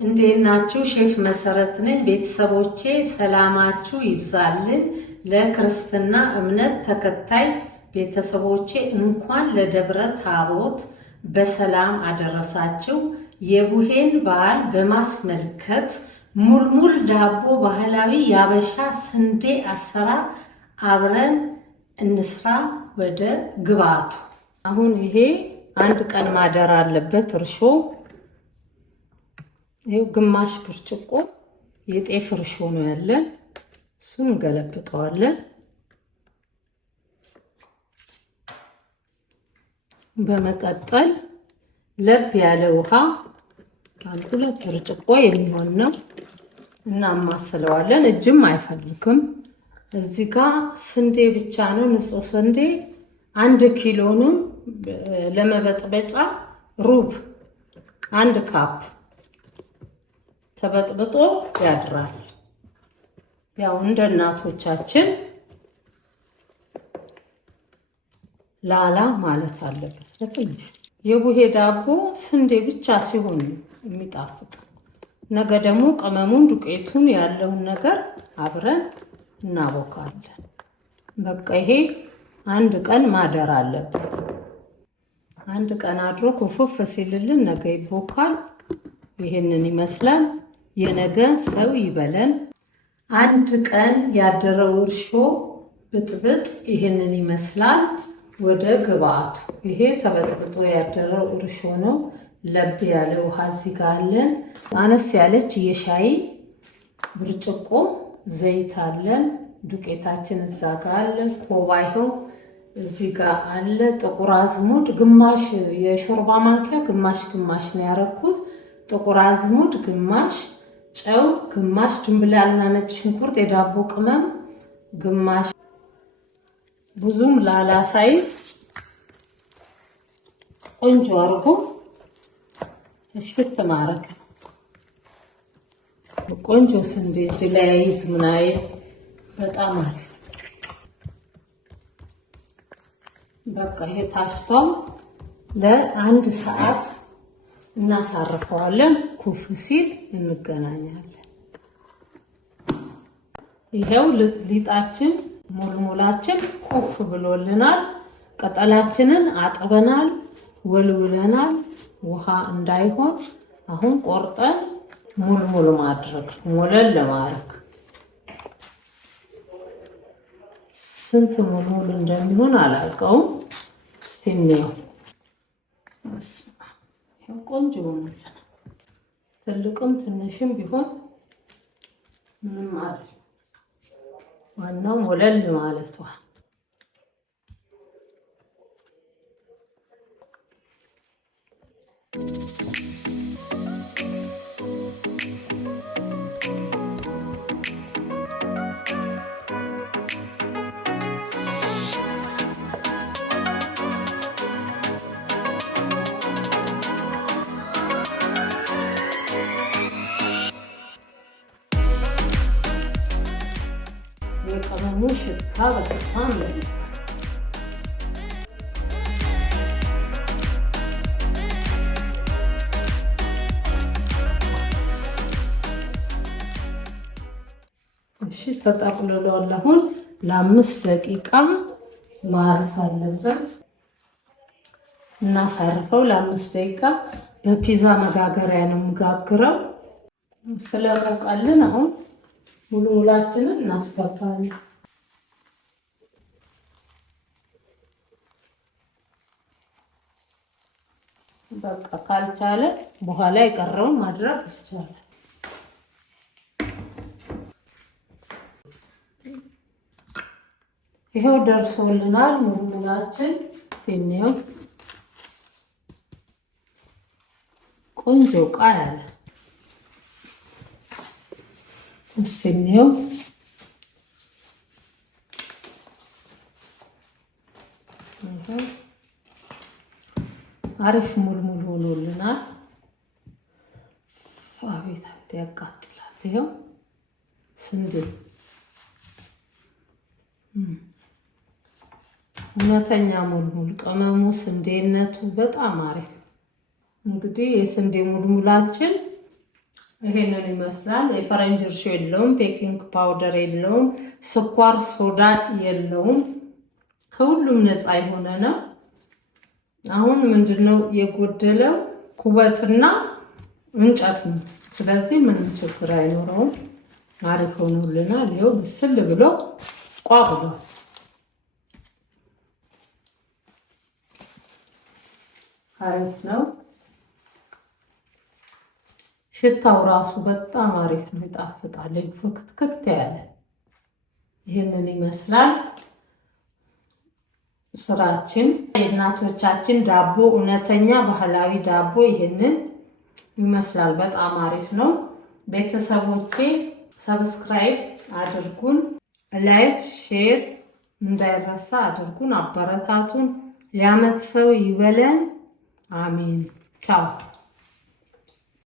እንዴት ናችሁ? ሼፍ መሰረት ነኝ። ቤተሰቦቼ ሰላማችሁ ይብዛልን። ለክርስትና እምነት ተከታይ ቤተሰቦቼ እንኳን ለደብረ ታቦት በሰላም አደረሳችሁ። የቡሄን በዓል በማስመልከት ሙልሙል ዳቦ ባህላዊ ያበሻ ስንዴ አሰራር አብረን እንስራ። ወደ ግብአቱ አሁን ይሄ አንድ ቀን ማደር አለበት እርሾ። ይሄው ግማሽ ብርጭቆ የጤፍ እርሾ ነው ያለን። እሱን እንገለብጠዋለን። በመቀጠል ለብ ያለ ውሃ አንድ 2 ብርጭቆ የሚሆን ነው እናማስለዋለን። እጅም አይፈልግም። እዚህ ጋር ስንዴ ብቻ ነው፣ ንጹህ ስንዴ 1 ኪሎ ነው። ለመበጥበጫ ሩብ 1 ካፕ ተበጥብጦ ያድራል። ያው እንደ እናቶቻችን ላላ ማለት አለበት በትንሽ። የቡሄ ዳቦ ስንዴ ብቻ ሲሆን የሚጣፍጥ። ነገ ደግሞ ቅመሙን ዱቄቱን ያለውን ነገር አብረን እናቦካለን። በቃ ይሄ አንድ ቀን ማደር አለበት። አንድ ቀን አድሮ ኩፍፍ ሲልልን ነገ ይቦካል። ይሄንን ይመስላል። የነገ ሰው ይበለን። አንድ ቀን ያደረው እርሾ ብጥብጥ ይሄንን ይመስላል። ወደ ግብአቱ ይሄ ተበጥብጦ ያደረው እርሾ ነው። ለብ ያለ ውሃ እዚህ ጋር አለን። አነስ ያለች የሻይ ብርጭቆ ዘይት አለን። ዱቄታችን እዛ ጋር አለ። ኮባ ይኸው እዚህ ጋር አለ። ጥቁር አዝሙድ ግማሽ የሾርባ ማንኪያ ግማሽ ነው ያረኩት። ጥቁር አዝሙድ ግማሽ፣ ጨው ግማሽ፣ ድንብላልና ነጭ ሽንኩርት፣ የዳቦ ቅመም ግማሽ። ብዙም ላላ ሳይ ቆንጆ አርጎ እሽት ማረግ ቆንጆ ስንዴ እጅ ላይ ይዝ ምናይ በጣም አሪፍ። በቃ ይሄ ታሽቷል። ለ1 ሰዓት እናሳርፈዋለን። ኩፍ ሲል እንገናኛለን። ይሄው ሊጣችን ሙልሙላችን ኩፍ ብሎልናል። ቅጠላችንን አጥበናል፣ ወልውለናል። ውሃ እንዳይሆን አሁን ቆርጠን ሙልሙል ማድረግ ሞለል ለማድረግ ስንት ሙልሙል እንደሚሆን አላውቀውም። እስቲ እንየው። ቆንጆ ነው። ትልቅም ትንሽም ቢሆን ምንም አይደል። ዋናው ሞለል ማለቷ። የቅመሙ ሽታ በስፋም ነው። እሺ ተጠቅልሏል። አሁን ለ5 ደቂቃ ማረፍ አለበት። እናሳርፈው ለ5 ደቂቃ። በፒዛ መጋገሪያ ነው የምጋግረው። ስለሞቀልን አሁን ሙልሙላችንን እናስገባለን። በቃ ካልቻለ በኋላ የቀረውን ማድረግ ይቻላል። ይሄው ደርሶልናል ሙልሙላችን። ትንሽ ቆንጆ ቃ ያለ እስቲኒው አሪፍ ሙልሙል ሆኖልናል። አቤት ያቃጥላል። ይሄው ስንዴ እውነተኛ ሙልሙል ቅመሙ ስንዴነቱ በጣም አሪፍ። እንግዲህ የስንዴ ሙልሙላችን ይሄንን ይመስላል። የፈረንጅ እርሾ የለውም፣ ቤኪንግ ፓውደር የለውም፣ ስኳር ሶዳ የለውም። ከሁሉም ነፃ የሆነ ነው። አሁን ምንድነው የጎደለው? ኩበትና እንጨት ነው። ስለዚህ ምንም ችግር አይኖረውም። አሪፍ ሆኖልናል። ይኸው ብስል ብሎ ቋብሏል። አሪፍ ነው። ሽታው ራሱ በጣም አሪፍ ነው፣ ይጣፍጣል። ፍክትክት ያለ ይህንን ይመስላል ስራችን። የእናቶቻችን ዳቦ፣ እውነተኛ ባህላዊ ዳቦ ይህንን ይመስላል። በጣም አሪፍ ነው። ቤተሰቦቼ ሰብስክራይብ አድርጉን፣ ላይክ ሼር እንዳይረሳ አድርጉን፣ አበረታቱን። የዓመት ሰው ይበለን። አሜን። ቻው